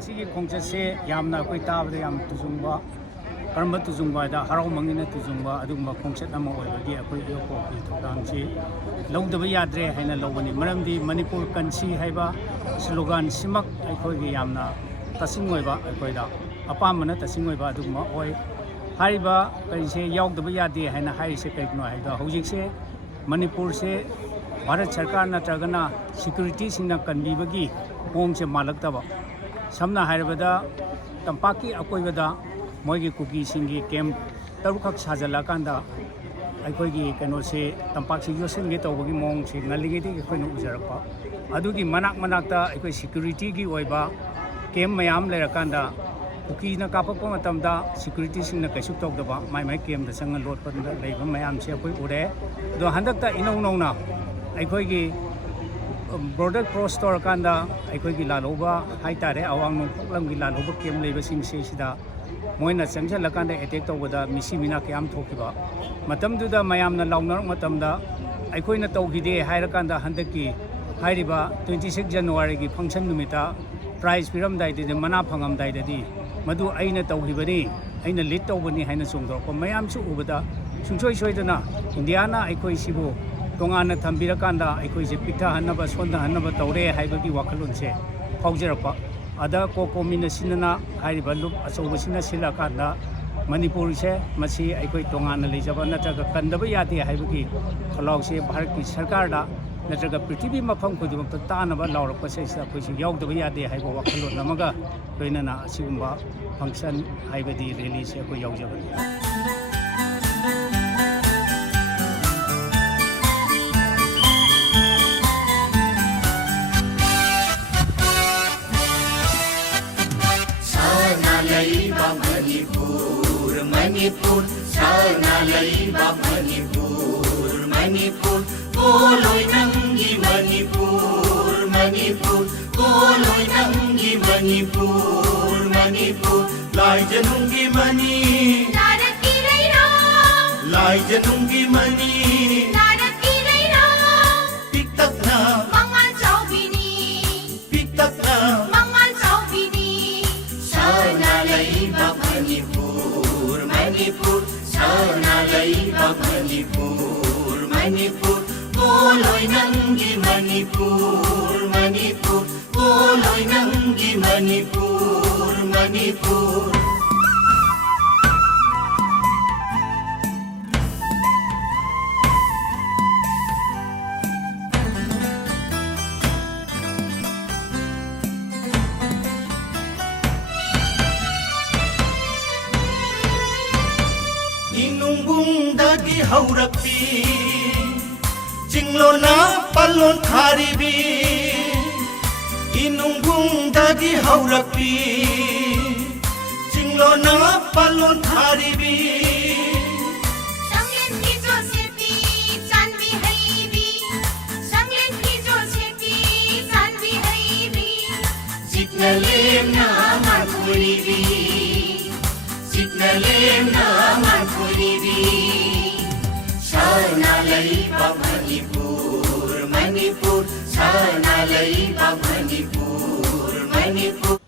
ꯑꯁꯤꯒꯤ ꯈꯣꯡꯆꯠꯁꯦ ꯌꯥꯝꯅ ꯑꯩꯈꯣꯏ ꯇꯥꯕꯗ ꯌꯥꯝ ꯇꯨꯖꯨꯡꯕ ꯀꯔꯝꯕ ꯇꯨꯖꯨꯡꯕꯗ ꯍꯔꯥꯎꯃꯟꯒꯤꯅ ꯇꯨꯖꯨꯡꯕ ꯑꯗꯨꯒꯨꯝꯕ ꯈꯣꯡꯆꯠ ꯑꯃ ꯑꯣꯏꯕꯒꯤ ꯑꯩꯈꯣꯏ ꯏꯌꯣꯀꯣꯒꯤ ꯊꯧꯗꯥꯡꯁꯤ ꯂꯧꯗꯕ ꯌꯥꯗ꯭ꯔꯦ ꯍꯥꯏꯅ ꯂꯧꯕꯅꯤ ꯃꯔꯝꯗꯤ ꯃꯅꯤꯄꯨꯔ ꯀꯟꯁꯤ ꯍꯥꯏꯕ ꯁ꯭ꯂꯣꯒꯥꯟꯁꯤꯃꯛ ꯑꯩꯈꯣꯏꯒꯤ ꯌꯥꯝꯅ ꯇꯁꯤꯡ ꯑꯣꯏꯕ ꯑꯩꯈꯣꯏꯗ ꯑꯄꯥꯝꯕꯅ ꯇꯁꯤꯡ ꯑꯣꯏꯕ ꯑꯗꯨꯒꯨꯝꯕ ꯑꯣꯏ ꯍꯥꯏꯔꯤꯕ ꯀꯔꯤꯁꯦ ꯌꯥꯎꯗꯕ ꯌꯥꯗꯦ ꯍꯥꯏꯅ ꯍꯥꯏꯔꯤꯁꯦ ꯀꯔꯤꯒꯤꯅꯣ ꯍꯥꯏꯕꯗ ꯍꯧꯖꯤꯛꯁꯦ ꯃꯅꯤꯄꯨꯔꯁꯦ ꯚꯥꯔꯠ ꯁꯔꯀꯥꯔ ꯅꯠꯇ꯭ꯔꯒꯅ ꯁꯦꯀ꯭ꯌꯨꯔꯤꯇꯤꯁꯤꯡꯅ ꯀꯟꯕꯤꯕꯒꯤ ꯃꯑꯣꯡꯁꯦ ꯃꯥꯜꯂꯛꯇꯕ ꯁꯝꯅ ꯍꯥꯏꯔꯕꯗ ꯇꯝꯄꯥꯛꯀꯤ ꯑꯀꯣꯏꯕꯗ ꯃꯣꯏꯒꯤ ꯀꯨꯀꯤꯁꯤꯡꯒꯤ ꯀꯦꯝꯞ 6 ꯈꯛ ꯁꯥꯖꯜꯂꯀꯥꯟꯗ ꯑꯩꯈꯣꯏꯒꯤ ꯀꯩꯅꯣꯁꯦ ꯇꯝꯄꯥꯛꯁꯤ ꯌꯣꯠꯁꯤꯟꯒꯦ ꯇꯧꯕꯒꯤ ꯃꯑꯣꯡꯁꯦ ꯉꯜꯂꯤꯉꯩꯗꯒꯤ ꯑꯩꯈꯣꯏꯅ ꯎꯖꯔꯛꯄ ꯑꯗꯨꯒꯤ ꯃꯅꯥꯛꯇ ꯑꯩꯈꯣꯏ ꯁꯦꯀ꯭ꯌꯨꯔꯤꯇꯤꯒꯤ ꯑꯣꯏꯕ ꯀꯦꯝꯞ ꯃꯌꯥꯝ ꯂꯩꯔꯀꯥꯟꯗ ꯀꯨꯀꯤꯅ ꯀꯥꯞꯄꯛꯄ ꯃꯇꯝꯗ ꯁꯦꯀ꯭ꯌꯨꯔꯤꯇꯤꯁꯤꯡꯅ ꯀꯩꯁꯨ ꯇꯧꯗꯕ ꯃꯥꯏ ꯀꯦꯝꯞꯗ ꯆꯪꯉ ꯂꯣꯠꯄꯗ ꯂꯩꯕ ꯃꯌꯥꯝꯁꯦ ꯑꯩꯈꯣꯏ ꯎꯔꯦ ꯑꯗꯣ ꯍꯟꯗꯛꯇ ꯏꯅꯧ ꯅꯧꯅ ꯑꯩꯈꯣꯏꯒꯤ ꯕꯣꯔꯗꯔ ꯀ꯭ꯔꯣꯁ ꯇꯧꯔꯀꯥꯟꯗ ꯑꯩꯈꯣꯏꯒꯤ ꯂꯥꯜꯍꯧꯕ ꯍꯥꯏꯇꯥꯔꯦ ꯑꯋꯥꯡ ꯅꯣꯡꯄꯣꯛ ꯂꯝꯒꯤ ꯂꯥꯜꯍꯧꯕ ꯀꯦꯝꯞ ꯂꯩꯕꯁꯤꯡꯁꯦ ꯁꯤꯗ ꯃꯣꯏꯅ ꯆꯪꯁꯤꯜꯂꯀꯥꯟꯗ ꯑꯦꯇꯦꯛ ꯇꯧꯕꯗ ꯃꯤꯁꯤ ꯃꯤꯅꯥ ꯀꯌꯥꯝ ꯊꯣꯛꯈꯤꯕ ꯃꯇꯝꯗꯨꯗ ꯃꯌꯥꯝꯅ ꯂꯥꯎꯅꯔꯛ ꯃꯇꯝꯗ ꯑꯩꯈꯣꯏꯅ ꯇꯧꯈꯤꯗꯦ ꯍꯥꯏꯔꯀꯥꯟꯗ ꯍꯟꯗꯛꯀꯤ ꯍꯥꯏꯔꯤꯕ 26 ꯖꯅꯋꯥꯔꯤꯒꯤ ꯐꯪꯁꯟ ꯅꯨꯃꯤꯠꯇ ꯄ꯭ꯔꯥꯏꯖ ꯄꯤꯔꯝꯗꯥꯏꯗꯗꯤ ꯃꯅꯥ ꯐꯪꯉꯝꯗꯥꯏꯗꯗꯤ ꯃꯗꯨ ꯑꯩꯅ ꯇꯧꯈꯤꯕꯅꯤ ꯑꯩꯅ ꯂꯤꯗ ꯇꯧꯕꯅꯤ ꯍꯥꯏꯅ ꯆꯣꯡꯊꯣꯔꯛꯄ ꯃꯌꯥꯝꯁꯨ ꯎꯕꯗ ꯁꯨꯡꯁꯣꯏ ꯁꯣꯏꯗꯅ ꯏꯟꯗꯤꯌꯥꯅ ꯑꯩꯈꯣꯏꯁꯤꯕꯨ ꯇꯣꯉꯥꯟꯅ ꯊꯝꯕꯤꯔꯀꯥꯟꯗ ꯑꯩꯈꯣꯏꯁꯦ ꯄꯤꯛꯊꯍꯟꯅꯕ ꯁꯣꯟꯊꯍꯟꯅꯕ ꯇꯧꯔꯦ ꯍꯥꯏꯕꯒꯤ ꯋꯥꯈꯜꯂꯣꯟꯁꯦ ꯐꯥꯎꯖꯔꯛꯄ ꯑꯗ ꯀꯣꯃꯤꯅ ꯁꯤꯟꯅꯅ ꯍꯥꯏꯔꯤꯕ ꯂꯨꯞ ꯑꯆꯧꯕꯁꯤꯅ ꯁꯤꯜꯂꯀꯥꯟꯗ ꯃꯅꯤꯄꯨꯔꯁꯦ ꯃꯁꯤ ꯑꯩꯈꯣꯏ ꯇꯣꯉꯥꯟꯅ ꯂꯩꯖꯕ ꯅꯠꯇ꯭ꯔꯒ ꯀꯟꯗꯕ ꯌꯥꯗꯦ ꯍꯥꯏꯕꯒꯤ ꯈꯣꯜꯂꯥꯎꯁꯦ ꯚꯥꯔꯠꯀꯤ ꯁꯔꯀꯥꯔꯗ ꯅꯠꯇ꯭ꯔꯒ ꯄ꯭ꯔꯤꯊꯤꯕꯤ ꯃꯐꯝ ꯈꯨꯗꯤꯡꯃꯛꯇ ꯇꯥꯅꯕ ꯂꯥꯎꯔꯛꯄꯁꯦ ꯑꯩꯈꯣꯏꯁꯤ ꯌꯥꯎꯗꯕ ꯌꯥꯗꯦ ꯍꯥꯏꯕ ꯋꯥꯈꯜꯂꯣꯟ ꯑꯃꯒ ꯂꯣꯏꯅꯅ ꯑꯁꯤꯒꯨꯝꯕ ꯐꯪꯁꯟ ꯍꯥꯏꯕꯗꯤ ꯔꯦꯂꯤꯁꯦ ꯑꯩꯈꯣꯏ ꯌꯥꯎꯖꯕꯅꯤ Manipur, sana laiba Manipur, koloy nanggi Manipur, koloy nanggi Manipur, lai janungi mani, Naraki Raira, lai janungi mani, Naraki Raira, piktak na, Mangal Chaubini, piktak na, Mangal Chaubini, sana laiba Manipur, sana laiba Manipur, koloy nanggi Manipur, koloy nanggi Manipur. Inumbungdagi haurakpi Jinglona palon kharibi Inumbungdagi haurakpi Jinglona palon kharibi Shanglen ki Josephi, Chanvi Haibi, Shanglen ki Josephi, Chanvi Haibi, Signalem na mankhuribi Signalem na mankhuribi Sana laiba Manipur, sana laiba Manipur